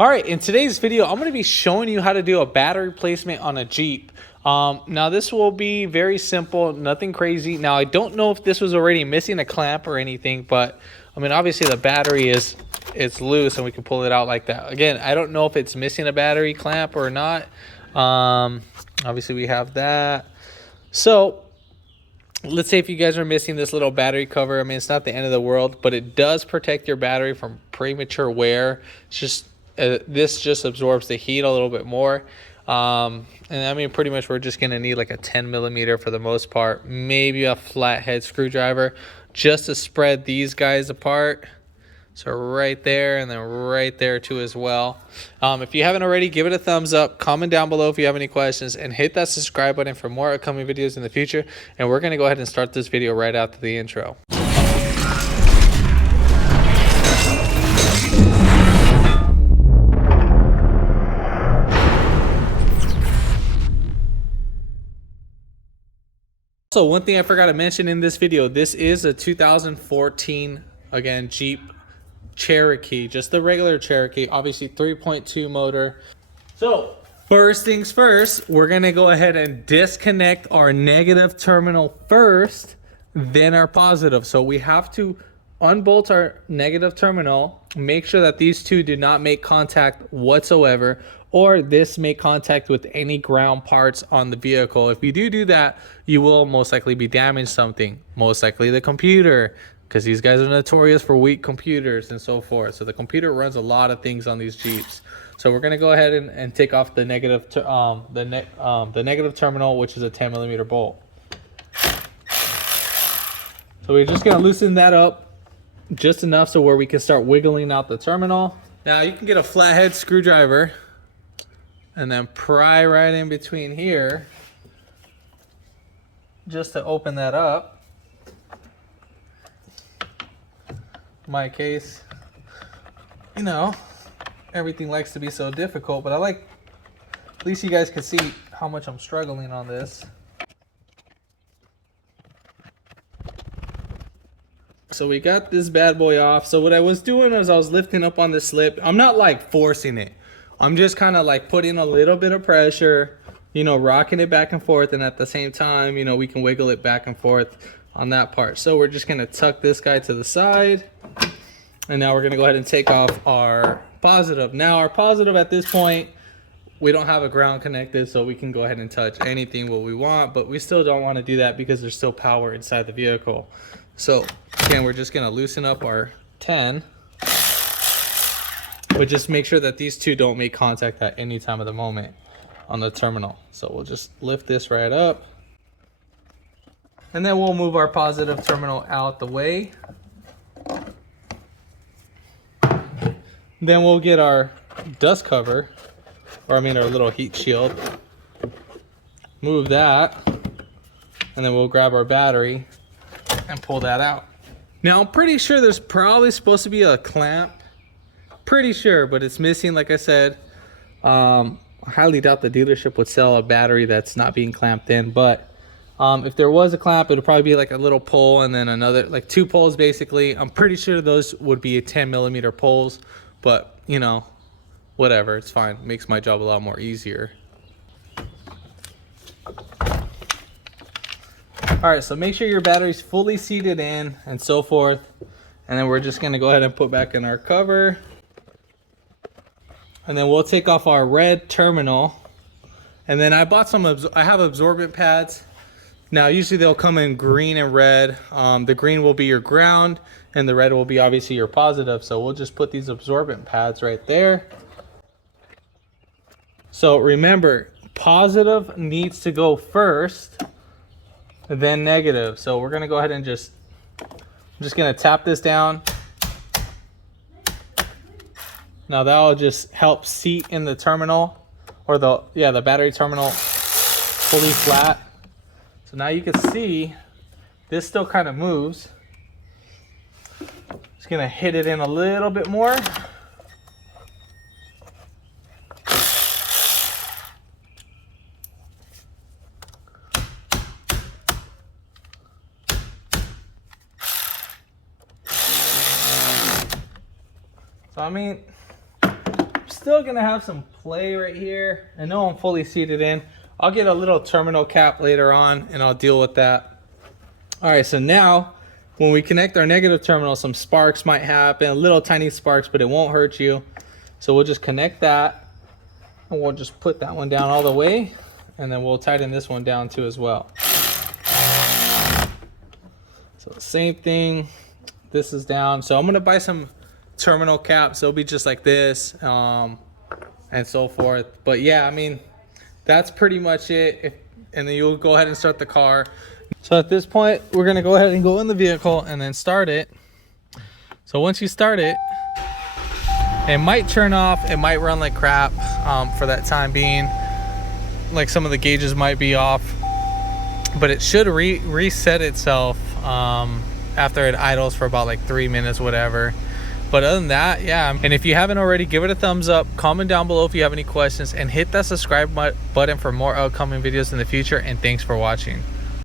All right, in today's video, I'm going to be showing you how to do a battery replacement on a Jeep. Now this will be very simple, nothing crazy. Now I don't know if this was already missing a clamp or anything, but I mean obviously the battery it's loose and we can pull it out like that. Again, I don't know if it's missing a battery clamp or not. Obviously we have that. So let's say if you guys are missing this little battery cover, I mean, it's not the end of the world, but it does protect your battery from premature wear. It's just this just absorbs the heat a little bit more. And I mean, pretty much we're just going to need like a 10 millimeter for the most part, maybe a flathead screwdriver just to spread these guys apart. So right there, and then right there too as well. If you haven't already, give it a thumbs up, comment down below if you have any questions, and hit that subscribe button for more upcoming videos in the future. And we're going to go ahead and start this video right after the intro. So one thing I forgot to mention in this video, this is a 2014, again, Jeep Cherokee, just the regular Cherokee, obviously 3.2 motor. So first things first, we're gonna go ahead and disconnect our negative terminal first, then our positive. So we have to unbolt our negative terminal, make sure that these two do not make contact whatsoever, or this make contact with any ground parts on the vehicle. If you do that, you will most likely be damaging something, most likely the computer, because these guys are notorious for weak computers and so forth. So the computer runs a lot of things on these Jeeps. So we're gonna go ahead and take off the negative negative terminal, which is a 10 millimeter bolt. So we're just gonna loosen that up just enough so where we can start wiggling out the terminal. Now you can get a flathead screwdriver and then pry right in between here just to open that up. In my case, you know, everything likes to be so difficult, but I like, at least you guys can see how much I'm struggling on this. So we got this bad boy off. So what I was doing was I was lifting up on the slip. I'm not like forcing it. I'm just kind of like putting a little bit of pressure, you know, rocking it back and forth. And at the same time, you know, we can wiggle it back and forth on that part. So we're just going to tuck this guy to the side. And now we're going to go ahead and take off our positive. Now our positive at this point, we don't have a ground connected, so we can go ahead and touch anything what we want, but we still don't want to do that because there's still power inside the vehicle. So again, we're just going to loosen up our 10, but just make sure that these two don't make contact at any time of the moment on the terminal. So we'll just lift this right up, and then we'll move our positive terminal out the way. Then we'll get our dust cover, or I mean our little heat shield, move that, and then we'll grab our battery and pull that out. Now I'm pretty sure there's probably supposed to be a clamp, pretty sure, but it's missing. Like I said, I highly doubt the dealership would sell a battery that's not being clamped in, but if there was a clamp, it would probably be like a little pole and then another, like two poles basically. I'm pretty sure those would be 10 millimeter poles, but you know, whatever, it's fine. It makes my job a lot more easier. All right, so make sure your battery's fully seated in and so forth. And then we're just gonna go ahead and put back in our cover. And then we'll take off our red terminal. And then I bought I have absorbent pads. Now, usually they'll come in green and red. The green will be your ground and the red will be obviously your positive. So we'll just put these absorbent pads right there. So remember, positive needs to go first, then negative. So we're gonna go ahead and I'm just gonna tap this down. Now that'll just help seat in the terminal, or the battery terminal fully flat. So now you can see this still kind of moves. Just gonna hit it in a little bit more. So I mean, still gonna have some play right here. I know I'm fully seated in. I'll get a little terminal cap later on and I'll deal with that. All right, so now when we connect our negative terminal, some sparks might happen, little tiny sparks, but it won't hurt you. So we'll just connect that and we'll just put that one down all the way, and then we'll tighten this one down too as well. So the same thing, this is down. So I'm gonna buy some terminal caps. They'll be just like this, and so forth. But yeah, I mean, that's pretty much it. And then you'll go ahead and start the car. So at this point, we're gonna go ahead and go in the vehicle and then start it. So once you start it, it might turn off, it might run like crap for that time being. Like some of the gauges might be off, but it should reset itself after it idles for about like 3 minutes, whatever. But other than that, yeah. And if you haven't already, give it a thumbs up, comment down below if you have any questions, and hit that subscribe button for more upcoming videos in the future. And thanks for watching.